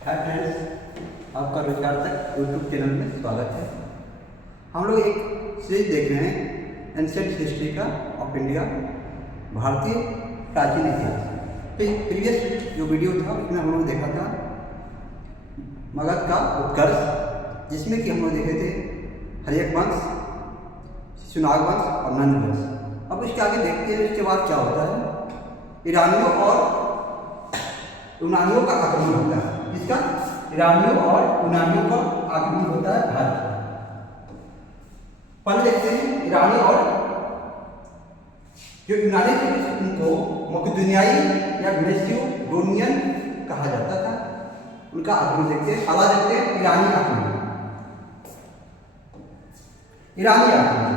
Hi friends, आपका रोजगार तक यूट्यूब चैनल में स्वागत है। हम लोग एक सीरीज देख रहे हैं एंशिएंट हिस्ट्री का ऑफ इंडिया, भारतीय प्राचीन इतिहास। प्रीवियस जो वीडियो था उसमें हम लोग देखा था मगध का उत्कर्ष, जिसमें कि हम लोग देखे थे हर्यक वंश, शिशुनाग वंश और नंद वंश। अब इसके आगे देखते हैं इसके बाद क्या होता है। ईरानियों और यूनानियों का आक्रमण होता है। इसका ईरानियों और यूनानियों का आक्रमण होता है भारत में। पहले देखते हैं ईरानी और जो यूनानी थे उनको मकदूनियाई या मैसिडोनियन कहा जाता था। उनका आक्रमण देखते हैं। अगला देखते हैं ईरानी आक्रमण। ईरानी आक्रमण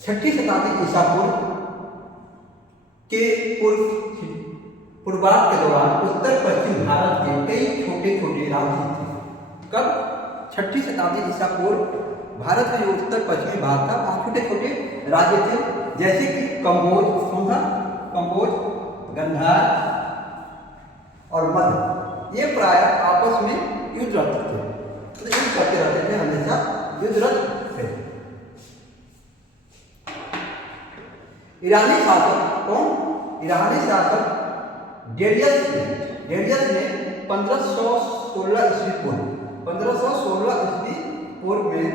6वीं शताब्दी ईसा पूर्व के पूर्वार्ध के दौरान उत्तर पश्चिम भारत के कई छोटे छोटे राज्य थे। कब? 6वीं शताब्दी ईसा पूर्व भारत का जो उत्तर पश्चिमी भाग था वहाँ छोटे छोटे राज्य थे, जैसे कि कंबोज, कंबोज, गंधार और मध्य। ये प्राय आपस में युद्धरत थे, तो युद्ध करते रहते थे, हमेशा युद्धरत थे। ईरानी शासक कौन? ईरानी शासक डेरियस ने 1516 ईस्वी पूर्व 1516 ईस्वी पूर्व में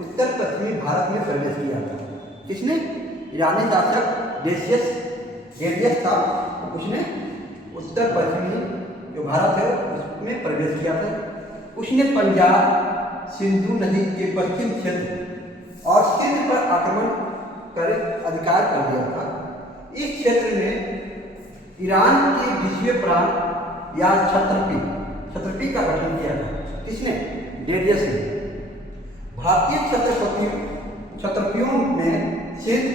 उत्तर पश्चिमी भारत में प्रवेश किया था। किसने? ईरानी शासक डेरियस था, उसने उत्तर पश्चिमी जो भारत है उसमें प्रवेश किया था। उसने पंजाब, सिंधु नदी के पश्चिम क्षेत्र और सिंध पर आक्रमण कर अधिकार कर दिया था। इस क्षेत्र में ईरान के 20वें प्रांत या क्षत्रपी का गठन किया था। किसने? डेरियस ने। भारतीय क्षत्रपियों में सिंध,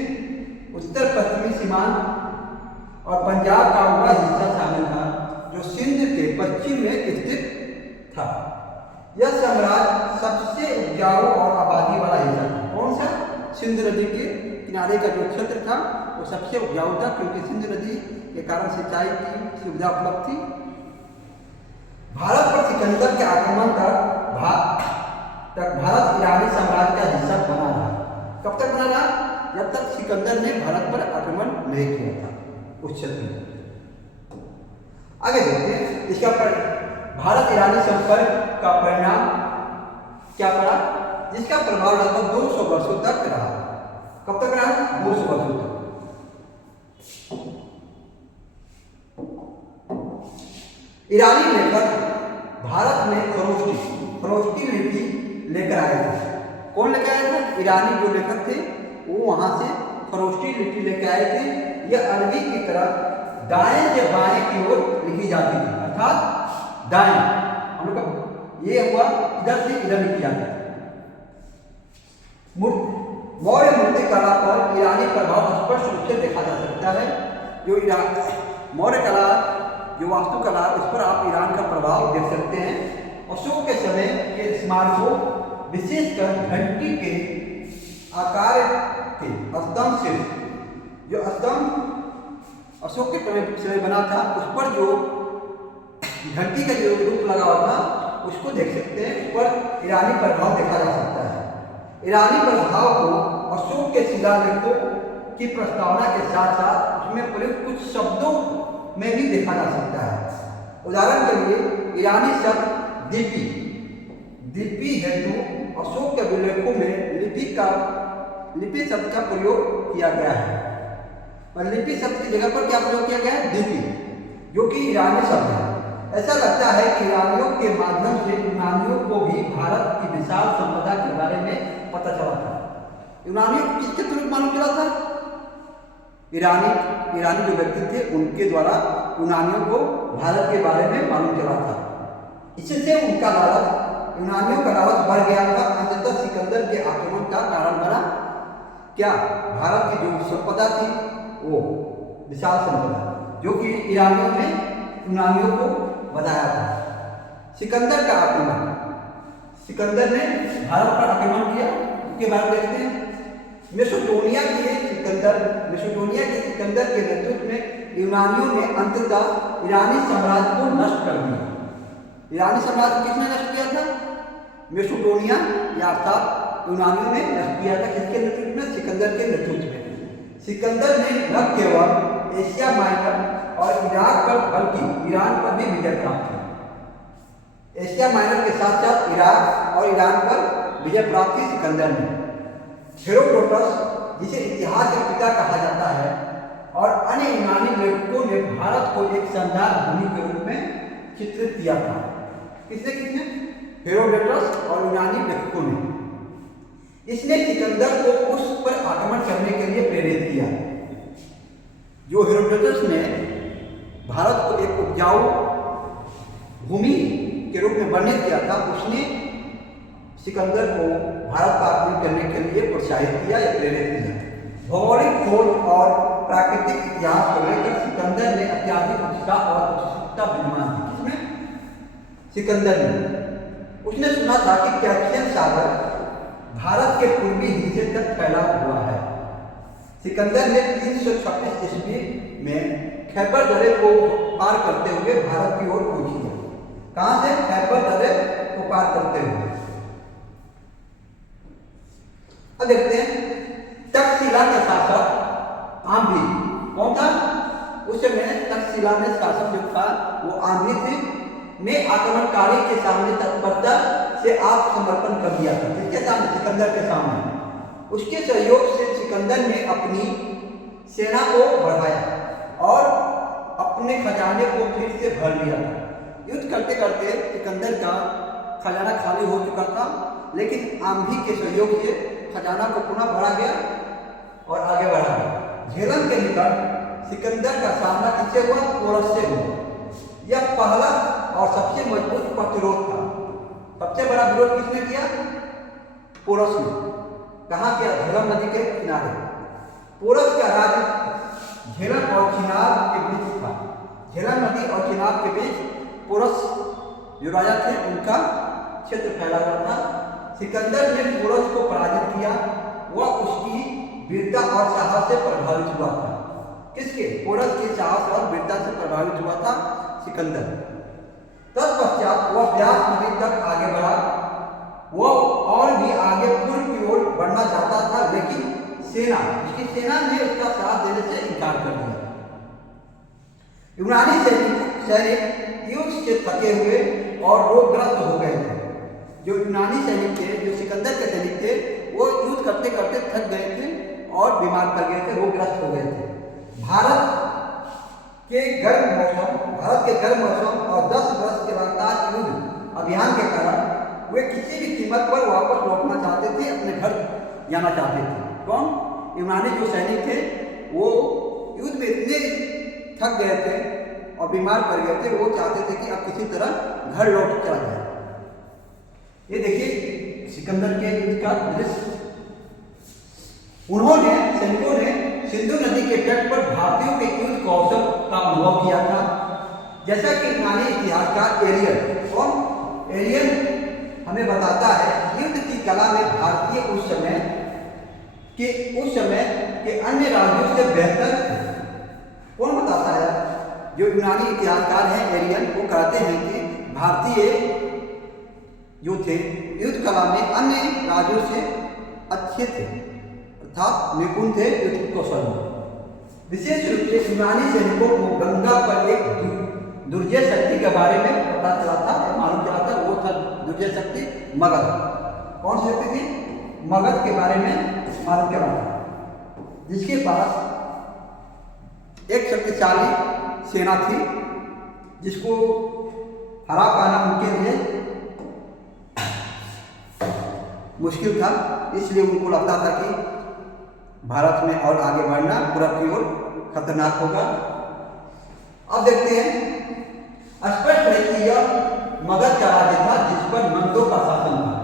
उत्तर पश्चिमी सीमांत और पंजाब का वह हिस्सा शामिल था जो सिंध के पश्चिम में स्थित था। यह साम्राज्य सबसे उपजाऊ और आबादी वाला हिस्सा था। कौन सा? सिंध नदी के किनारे का जो क्षेत्र था वो सबसे उपजाऊ था, क्योंकि सिंध नदी के कारण सिंचाई की सुविधा उपलब्ध थी। भारत पर सिकंदर के आक्रमण तक भारत ईरानी साम्राज्य का हिस्सा बना रहा। कब तक बना रहा? जब तक सिकंदर ने भारत पर आक्रमण नहीं किया था उस क्षेत्र में। आगे देखते हैं इसका भारत ईरानी संपर्क का परिणाम क्या पड़ा, जिसका प्रभाव लगभग 200 वर्षों तक रहा। कब तक रहा? 200 वर्षों तक। ईरानी लेखक भारत में खरोष्टी लिपि लेकर आए थे। कौन लेकर आए थे? ईरानी जो लेखक थे वो वहां से खरोष्टी लिपि लेकर आए थे। यह अरबी की तरफ दाएं से बाएं की ओर लिखी जाती थी, अर्थात दाएं हम लोग ये हुआ इधर से इधर लिखी जाती थी। मौर्य मूर्ति कला पर ईरानी प्रभाव स्पष्ट रूप से देखा जा सकता है। जो मौर्य कला, जो वास्तुकला, उस पर आप ईरान का प्रभाव देख सकते हैं। अशोक के समय के स्मारकों, विशेषकर घंटी के आकार के स्तंभ से, जो स्तंभ अशोक के समय बना था, उस पर जो घंटी का जो रूप लगा हुआ था उसको देख सकते हैं। उस पर ईरानी प्रभाव देखा जा सकता है। ईरानी प्रभाव को अशोक के शिलालेखों की प्रस्तावना के साथ साथ उसमें प्रयुक्त कुछ शब्दों में भी देखा जा सकता है। उदाहरण के लिए ईरानी शब्द दीपी हेतु अशोक के अभिलेखों में लिपि शब्द का प्रयोग किया गया है, और लिपि शब्द की जगह पर क्या प्रयोग किया गया है? दीपी, जो कि ईरानी शब्द है। ऐसा लगता है कि ईरानियों के माध्यम से यूनानियों को भी भारत की विशाल संपदा के बारे में पता चला था। यूनानियों को किसके थ्रू मालूम चला था? ईरानी जो व्यक्ति थे उनके द्वारा यूनानियों को भारत के बारे में मालूम चला था। इससे उनका लालच, यूनानियों का लालच बढ़ गया था। अंततः सिकंदर के आक्रमण का कारण बना क्या? भारत की जो संपदा थी वो विशाल संपदा, जो कि ईरानियों ने यूनानियों को बताया था। सिकंदर का आक्रमण, सिकंदर ने भारत पर आक्रमण किया, उसके बाद देखते हैं मेसोपोटामिया के सिकंदर के नेतृत्व में यूनानियों ने अंततः ईरानी साम्राज्य को नष्ट कर दिया। ईरानी साम्राज्य किसने नष्ट किया था? मेसोपोटामिया या अर्थात यूनानियों ने नष्ट किया था। किसके नेतृत्व में? सिकंदर के नेतृत्व में। सिकंदर ने न केवल एशिया माइनर और इराक पर बल्कि ईरान पर भी विजय प्राप्त की। एशिया माइनर के साथ साथ इराक और ईरान पर विजय प्राप्त की सिकंदर ने। हेरोडोटस, जिसे इतिहास का पिता कहा जाता है, और अन्य यूनानी लेखकों ने भारत को एक शानदार भूमि के रूप में चित्रित किया था। किसने? हेरोडोटस और यूनानी लेखकों ने। इसने सिकंदर को उस पर आक्रमण करने के लिए प्रेरित किया। जो हेरोडोटस ने भारत को एक उपजाऊ भूमि के रूप में वर्णित किया था, उसने सिकंदर को भारत पर आक्रमण करने के लिए प्रोत्साहित किया या प्रेरित किया। भौगोलिक खोज और प्राकृतिक इतिहास को लेकर सिकंदर ने अत्यधिक उत्साह और उत्सुकता विद्यमान थी। किसमें? सिकंदर ने। उसने सुना था कि कैस्पियन सागर भारत के पूर्वी हिस्से तक फैला हुआ है। सिकंदर ने 326 ईस्वी में खैबर दर्रे को पार करते हुए भारत की ओर कूच किया। कहां से? खैबर दर्रे को पार करते हुए। अब देखते हैं तक्षशिला के शासक आंधी। कौन था? उस समय तक्षशिला में शासक जो था वो आंधी थे। ने आक्रमणकारी के सामने तत्परता से आत्मसमर्पण कर दिया था। किसके सामने? सिकंदर के सामने। उसके सहयोग से सिकंदर ने अपनी सेना को बढ़ाया और अपने खजाने को फिर से भर लिया था। युद्ध करते करते सिकंदर का खजाना खाली हो चुका था, लेकिन आंधी के सहयोग से खजाना को पुनः भरा गया और आगे बढ़ा गया। झेलम के निकट सिकंदर का सामना किससे हुआ? पोरस से हुआ। यह पहला और सबसे मजबूत प्रतिरोध था। सबसे बड़ा विरोध किसने किया? पोरस ने। कहाँ किया? झेलम नदी के किनारे। पोरस का राज्य झेलम और चिनाब के बीच था। झेलम नदी और चिनाब के बीच पोरस जो राजा थे उनका क्षेत्र फैला हुआ था। सिकंदर ने पोरस को पराजित किया। वह उसकी वीरता और साहस से प्रभावित हुआ था। किसके? पोरस के साहस और वीरता से प्रभावित हुआ था सिकंदर। तत्पश्चात वह व्यास नदी तक आगे बढ़ा। वह और भी आगे पूर्व की ओर बढ़ना चाहता था, लेकिन उसकी सेना ने उसका साथ देने से इनकार कर दिया। यूनानी सैनिक युद्ध से थके हुए और रोगग्रस्त हो गए थे। जो यूनानी सैनिक थे, जो सिकंदर के सैनिक थे, वो युद्ध करते करते थक गए थे और बीमार पड़ गए थे, रोगग्रस्त हो गए थे। भारत के गर्म मौसम और 10 वर्ष के लगातार युद्ध अभियान के कारण वे किसी भी कीमत पर वापस लौटना चाहते थे, अपने घर जाना चाहते थे। कौन? यूनानी जो सैनिक थे वो युद्ध में इतने थक गए थे और बीमार पड़ गए थे, वो चाहते थे कि अब किसी तरह घर लौट चला जाए। ये देखिए सिकंदर के युद्ध का दृश्य। सैनिकों ने सिंधु नदी के तट पर भारतीयों के युद्ध कौशल का अनुभव किया था। जैसा कि यूनानी इतिहासकार एरियन हमें बताता है, युद्ध की कला में भारतीय उस समय के अन्य राज्यों से बेहतर थे। कौन बताता है? जो यूनानी इतिहासकार हैं एरियन, वो कहते हैं कि भारतीय जो थे युद्ध कला में अन्य राज्यों से अच्छे थे, अर्थात निपुण थे युद्ध कौशल में। विशेष रूप से यूनानी सैनिकों को गंगा पर एक दुर्जय शक्ति के बारे में पता चला था, मालूम चला था। वो था दुर्जय शक्ति मगध। कौन सी शक्ति थी? मगध के बारे में मालूम चला था, जिसके पास एक शक्तिशाली सेना थी, जिसको हरा पाना उनके लिए मुश्किल था। इसलिए उनको लगता था कि भारत में और आगे बढ़ना पूरब की ओर खतरनाक होगा। अब देखते हैं, स्पष्ट है कि यह मगध का राज्य था जिस पर नंदों का शासन था।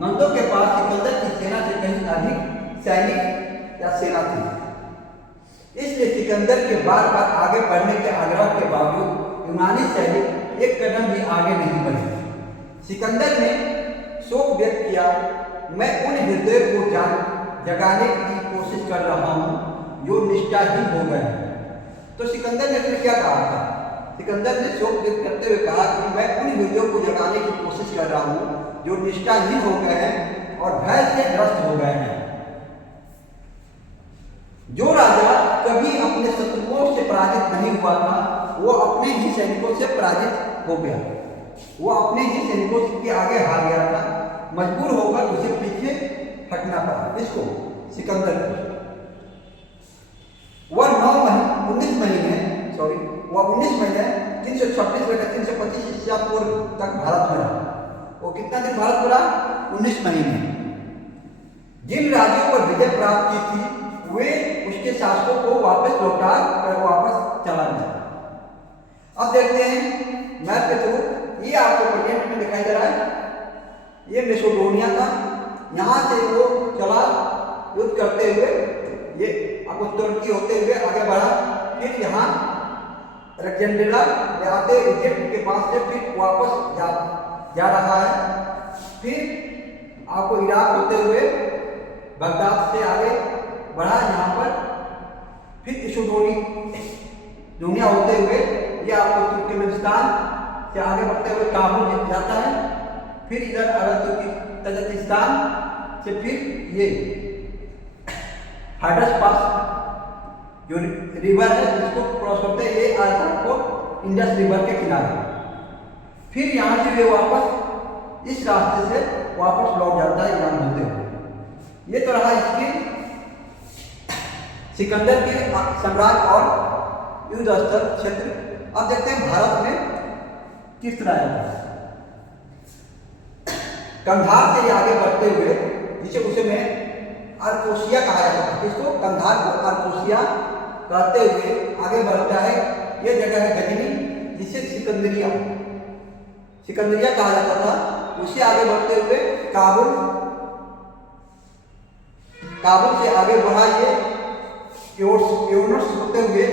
नंदों के पास सिकंदर की सेना से कहीं अधिक सैनिक या सेना थी। इसलिए सिकंदर के बार बार आगे बढ़ने के आग्रह के बावजूद यूनानी सैनिक एक कदम भी आगे नहीं बढ़े। सिकंदर ने शोक व्यक्त किया, मैं उन हृदय को जगाने की कोशिश कर रहा हूँ जो निष्ठाहीन हो गए हैं। तो सिकंदर ने फिर क्या कहा था? सिकंदर ने शोक व्यक्त करते हुए कहा कि मैं उन वीरों को जगाने की कोशिश कर रहा हूँ जो निष्ठाहीन हो गए हैं और भय से ग्रस्त हो गए हैं। जो राजा कभी अपने शत्रुओं से पराजित नहीं हुआ था, वो अपने ही सैनिकों से पराजित हो गया। वो अपने ही सैनिकों के आगे हार गया था, मजबूर होकर उसे पीछे हटना पड़ा। इसको सिकंदर को वह 19 महीने 326 लेकर 325 ईसा पूर्व तक भारत में रहा। वो कितना दिन भारत में रहा? 19 महीने। जिन राज्यों पर विजय प्राप्त की थी वे उसके शासकों को वापस लौटा कर वापस चला गया। अब देखते हैं मैप के थ्रू, ये आपको प्रेजेंट में दिखाई दे रहा है। ये मेसोपोटामिया था, यहाँ से वो चला युद्ध करते हुए, ये आपको तुर्की होते हुए आगे बढ़ा, फिर यहाँ अलेक्जेंड्रिया आते इजिप्ट के पास से फिर वापस जा रहा है। फिर आपको इराक होते हुए बगदाद से आगे बढ़ा यहाँ पर, फिर दुनिया होते हुए ये आपको तुर्कमेनिस्तान से आगे बढ़ते हुए काबुल जाता है। फिर इधर तजाकिस्तान से फिर ये हाइड्रस पास जो रिवर है जिसको क्रॉस करते हैं, ये आता है आपको इंडस रिवर के किनारे। फिर यहाँ से वे वापस इस रास्ते से वापस लौट जाता है ईरान होते हुए। ये तो रहा इसकी सिकंदर के साम्राज्य और युद्ध स्थल क्षेत्र। अब देखते हैं भारत में किस तरह है। कंधार से आगे बढ़ते हुए, जिसे उसे में आर्कोसिया कहा जाता है, इसको कंधार को आर्कोसिया कहते हुए आगे बढ़ता है। यह जगह है गजनी, जिसे सिकंदरिया कहा जाता था। उससे आगे बढ़ते हुए काबुल से आगे बढ़ा ये योनस होते हुए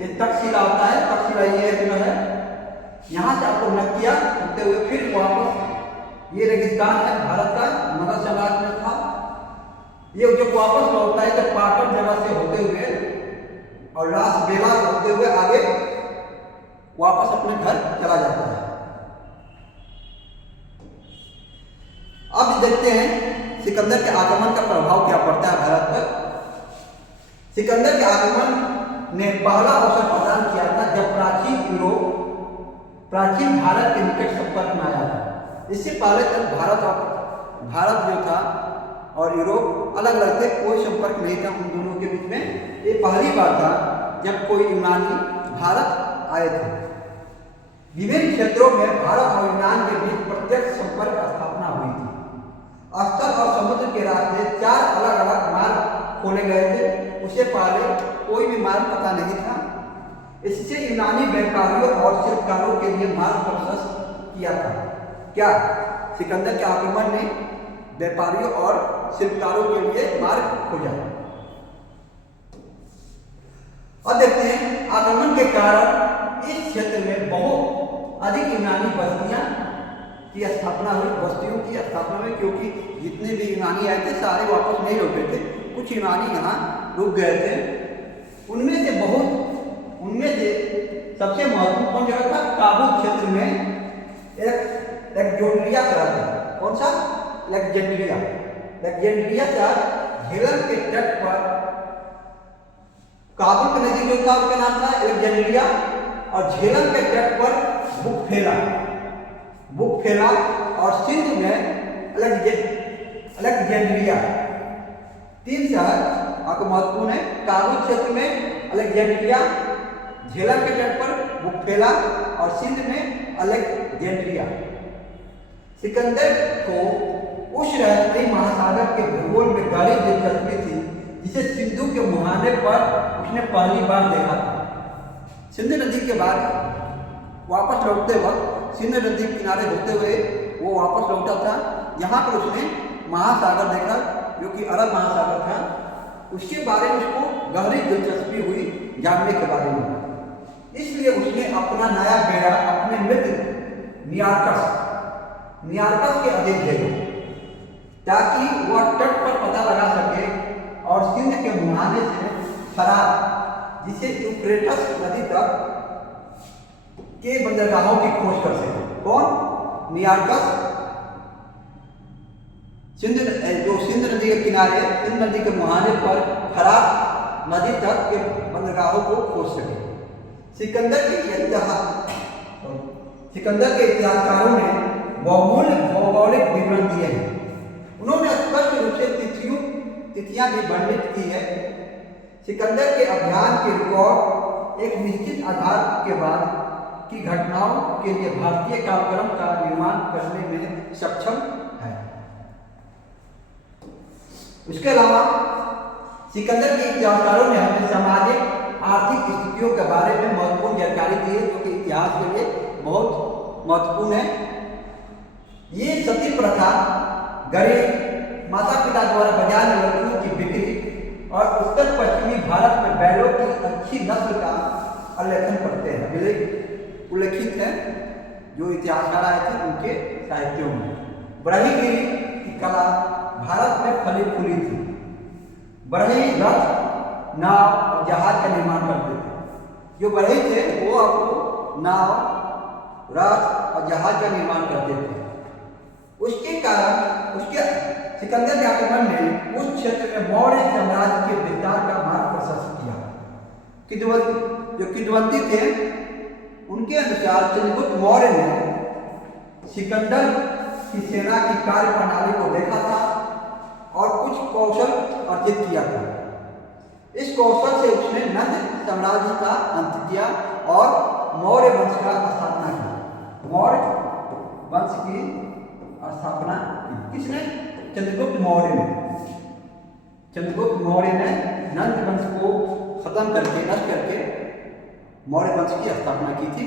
ये तक्षशिला आता है। तक्षशिला ये जो है, यहाँ से आपको नकिया होते हुए फिर वापस ये रेगिस्तान है भारत का, मुगल साम्राज्य में था। ये जब वापस लौटता है तो पाटन जगह से होते हुए और लास्ट बेला होते हुए आगे वापस अपने घर चला जाता है। अब देखते हैं सिकंदर के आगमन का प्रभाव क्या पड़ता है भारत पर। सिकंदर के आगमन ने पहला अवसर प्रदान किया था जब प्राचीन भारत के निकट संपर्क में आया था। इससे पहले तक भारत जो था और यूरोप अलग अलग थे, कोई संपर्क नहीं था उन दोनों के बीच में। ये पहली बार था जब कोई यूनानी भारत आए थे। विभिन्न क्षेत्रों में भारत और यूनान के बीच प्रत्यक्ष संपर्क स्थापना हुई थी। स्थल और समुद्र के रास्ते 4 अलग अलग मार्ग खोले गए थे। उससे पहले कोई भी मार्ग पता नहीं था। इससे यूनानी व्यापारियों और शिल्पकारों के लिए मार्ग प्रशस्त किया था। क्या सिकंदर के आक्रमण ने व्यापारियों और शिल्पकारों के लिए मार्ग खोजा। अब देखते हैं आक्रमण के कारण इस क्षेत्र में बहुत अधिक यूनानी बस्तियों की स्थापना हुई, क्योंकि जितने भी यूनानी आए थे सारे वापस नहीं लौटे थे। कुछ यूनानी यहाँ रुक गए थे। उनमें से सबसे महत्वपूर्ण जगह था काबुल क्षेत्र में एक अलेक्जेंड्रिया शहर था। कौन सा? अलेक्जेंड्रिया शहर झेलम के तट पर, काबुल के नजदीक जो था उसका नाम था अलेक्जेंड्रिया, और झेलम के तट पर बुकफेला और सिंध में अलेक्जेंड्रिया। 3 शहर आपको महत्वपूर्ण है। काबुल क्षेत्र में अलेक्जेंड्रिया, झेलम के तट पर बुकफेला और सिंध में अलेक्जेंड्रिया। सिकंदर को उस रहस्यमयी महासागर के भूगोल में गहरी दिलचस्पी थी, जिसे सिंधु के मुहाने पर उसने पहली बार देखा था। सिंधु नदी के बाद वापस लौटते वक्त सिंधु नदी किनारे होते हुए वो वापस लौटा था। यहाँ पर उसने महासागर देखा जो कि अरब महासागर था। उसके बारे में उसको गहरी दिलचस्पी हुई जानने के बारे में। इसलिए उसने अपना नया बेड़ा अपने मित्र नियार्कस के अधीन भेजा, ताकि वह तट पर पता लगा सके और सिंध के मुहाने से फरात, जिसे यूफ्रेटस नदी तक के बंदरगाहों की खोज कर सके। कौन? नियार्कस, जो सिंध नदी के किनारे, सिंध नदी के मुहाने पर फरात नदी तक के बंदरगाहों को खोज सके। सिकंदर के इतिहासकारों ने भौगोलिक विवरण दिए हैं। उन्होंने स्पष्ट रूप से तिथियां भी वर्णित की है। सिकंदर के अभियान के रिकॉर्ड एक निश्चित आधार के बाद की घटनाओं के लिए भारतीय कालक्रम का निर्माण करने में सक्षम है। उसके अलावा सिकंदर के इतिहासकारों ने हमें सामाजिक आर्थिक स्थितियों के बारे में महत्वपूर्ण जानकारी दी है, जो कि इतिहास के लिए बहुत महत्वपूर्ण है। ये सती प्रथा, गरीब माता पिता द्वारा बाजार में लड़कियों की बिक्री और उत्तर पश्चिमी भारत में बैलों की अच्छी नस्ल का उल्लेखन करते हैं, उल्लेखित है जो इतिहासकार आए थे उनके साहित्यों में। बरहीगिरी की कला भारत में फली फूली थी। बरही रथ, नाव और जहाज का निर्माण करते थे। जो बरही थे वो आपको नाव, रथ और जहाज का निर्माण करते थे। उसके कारण सिकंदर के आक्रमण ने उस क्षेत्र में मौर्य साम्राज्य के विस्तार का मार्ग प्रशस्त किया। जो किदवंती थे, उनके अनुसार चंद्रगुप्त मौर्य ने सिकंदर की सेना की कार्य प्रणाली को देखा था और कुछ कौशल अर्जित किया था। इस कौशल से उसने नंद साम्राज्य का अंत किया और मौर्य वंश का स्थापना की। मौर्य वंश की स्थापना किसने? चंद्रगुप्त मौर्य ने। चंद्रगुप्त मौर्य ने नंद वंश को खत्म करके, नष्ट करके मौर्य वंश की स्थापना की थी।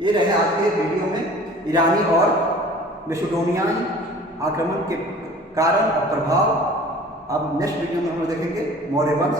ये रहे आज के वीडियो में ईरानी और मैसेडोनियाई आक्रमण के कारण और प्रभाव। अब नेक्स्ट वीडियो में हम लोग देखेंगे मौर्य वंश।